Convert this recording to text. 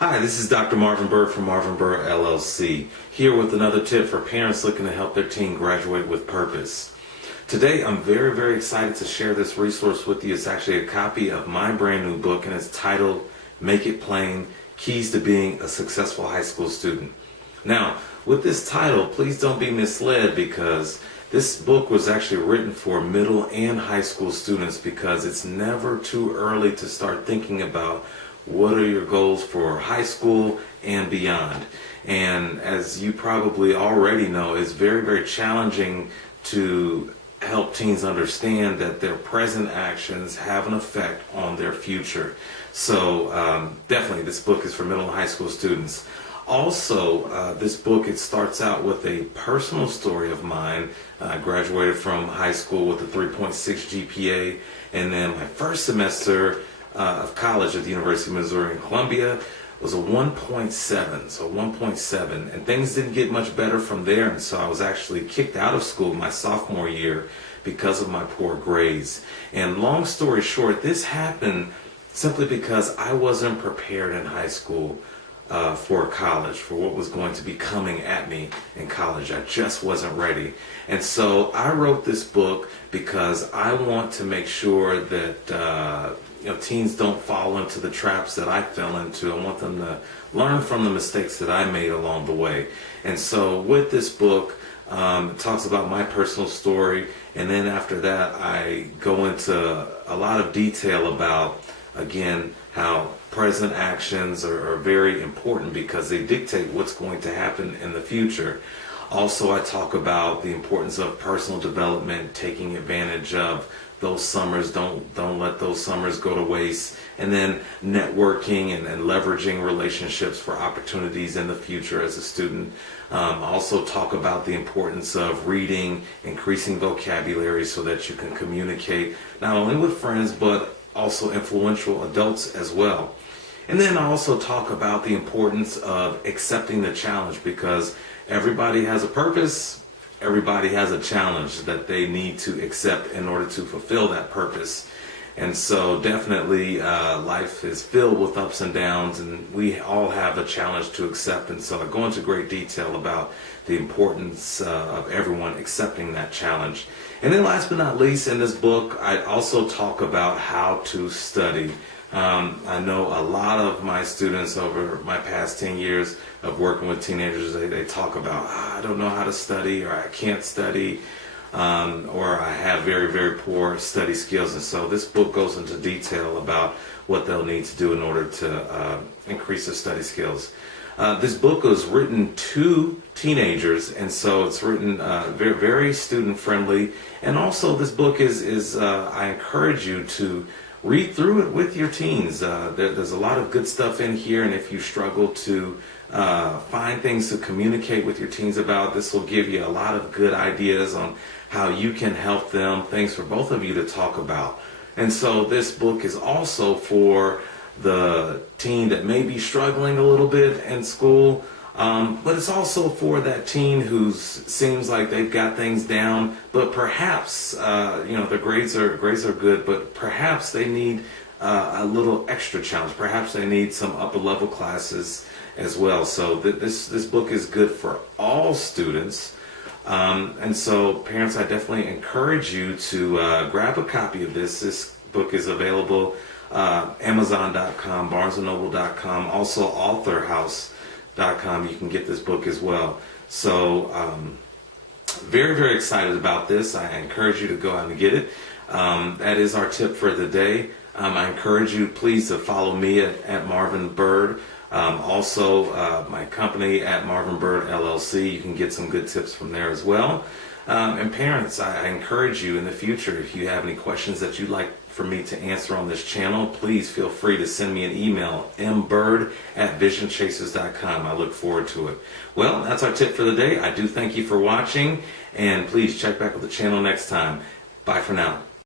Hi, this is Dr. Marvin Byrd from Marvin Byrd LLC, here with another tip for parents looking to help their teen graduate with purpose. Today, I'm very excited to share this resource with you. It's actually a copy of my brand new book, and it's titled, Make It Plain, Keys to Being a Successful High School Student. Now, with this title, please don't be misled, because this book was actually written for middle and high school students, because it's never too early to start thinking about what are your goals for high school and beyond. And as you probably already know, it's very challenging to help teens understand that their present actions have an effect on their future. So definitely this book is for middle and high school students. Also, this book, it starts out with a personal story of mine. I graduated from high school with a 3.6 GPA, and then my first semester of college at the University of Missouri in Columbia was a 1.7, so 1.7, and things didn't get much better from there, and so I was actually kicked out of school my sophomore year because of my poor grades. And long story short, this happened simply because I wasn't prepared in high school for college, for what was going to be coming at me in college. I just wasn't ready. And so I wrote this book because I want to make sure that teens don't fall into the traps that I fell into. I want them to learn from the mistakes that I made along the way. And so with this book, it talks about my personal story, and then after that I go into a lot of detail about, again, how present actions are very important because they dictate what's going to happen in the future. Also, I talk about the importance of personal development, taking advantage of those summers. Don't let those summers go to waste. And then networking and leveraging relationships for opportunities in the future as a student. I also talk about the importance of reading, increasing vocabulary so that you can communicate not only with friends but also influential adults as well. And then I also talk about the importance of accepting the challenge, because everybody has a purpose, everybody has a challenge that they need to accept in order to fulfill that purpose. And so definitely life is filled with ups and downs, and we all have a challenge to accept. And so I go into great detail about the importance of everyone accepting that challenge. And then last but not least, in this book, I also talk about how to study. I know a lot of my students over my past 10 years of working with teenagers, they talk about, I don't know how to study, or I can't study, or I have very poor study skills. And so this book goes into detail about what they'll need to do in order to increase their study skills. This book was written to teenagers, and so it's written very student friendly. And also this book is I encourage you to read through it with your teens. There's a lot of good stuff in here, and if you struggle to find things to communicate with your teens about, this will give you a lot of good ideas on how you can help them, things for both of you to talk about. And so this book is also for the teen that may be struggling a little bit in school, but it's also for that teen who seems like they've got things down, but perhaps their grades are good, but perhaps they need a little extra challenge. Perhaps they need some upper level classes as well. So this book is good for all students. And so parents, I definitely encourage you to grab a copy of this. This book is available Amazon.com, BarnesandNoble.com, also AuthorHouse.com. You can get this book as well. So very excited about this. I encourage you to go out and get it. That is our tip for the day. I encourage you, please, to follow me at Marvin Byrd. Also, my company at Marvin Byrd LLC. You can get some good tips from there as well. And parents, I encourage you in the future, if you have any questions that you'd like for me to answer on this channel, please feel free to send me an email, mbird@visionchasers.com. I look forward to it. Well, that's our tip for the day. I do thank you for watching, and please check back with the channel next time. Bye for now.